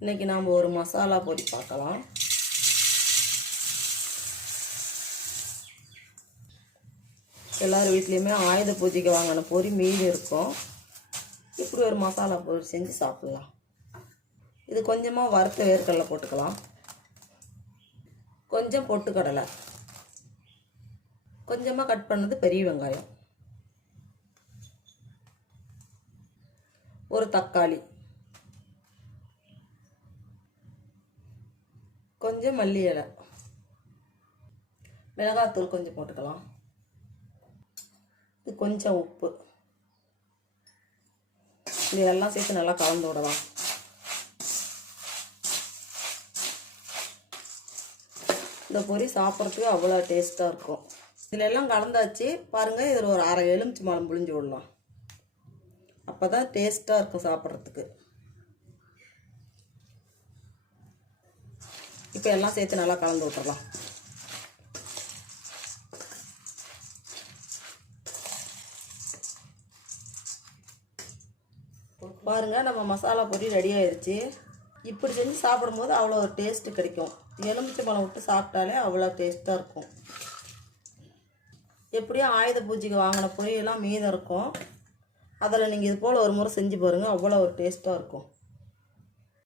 இன்றைக்கி நாம் ஒரு மசாலா பொடி பார்க்கலாம். எல்லார் வீட்லேயுமே ஆயுத பூஜைக்கு வாங்கின பொரி மீதி இருக்கும். இப்படி ஒரு மசாலா பொடி செஞ்சு சாப்பிட்லாம். இது கொஞ்சமாக வறுத்த வேர்க்கடலை போட்டுக்கலாம். கொஞ்சம் பொட்டுக்கடலை. கொஞ்சமாக கட் பண்ணது பெரிய வெங்காயம். ஒரு தக்காளி. கொஞ்சம் மல்லி இலை. மிளகாத்தூள் கொஞ்சம் போட்டுக்கலாம். இது கொஞ்சம் உப்பு. இதெல்லாம் சேர்த்து நல்லா கலந்து விடலாம். இந்த பொரி சாப்பிட்றதுக்கு அவ்வளோ டேஸ்ட்டாக இருக்கும். இதில் எல்லாம் கலந்தாச்சு. பாருங்கள் இதில் ஒரு அரை எலுமிச்சி மலம் புழிஞ்சு விடலாம். அப்போ தான் டேஸ்ட்டாக இருக்கும் சாப்பிட்றதுக்கு. இப்போ எல்லாம் சேர்த்து நல்லா கலந்து விட்டுறலாம். பாருங்கள் நம்ம மசாலா பொடி ரெடி ஆயிடுச்சு இப்படி செஞ்சு சாப்பிடும்போது அவ்வளோ ஒரு டேஸ்ட்டு கிடைக்கும். எலுமிச்சை பழம் விட்டு சாப்பிட்டாலே அவ்வளோ டேஸ்ட்டாக இருக்கும். எப்படியும் ஆயுத பூஜைக்கு வாங்கின பொரியெல்லாம் மீதம் இருக்கும். அதில் நீங்கள் இது போல் ஒரு முறை செஞ்சு பாருங்கள் அவ்வளோ ஒரு டேஸ்ட்டாக இருக்கும்.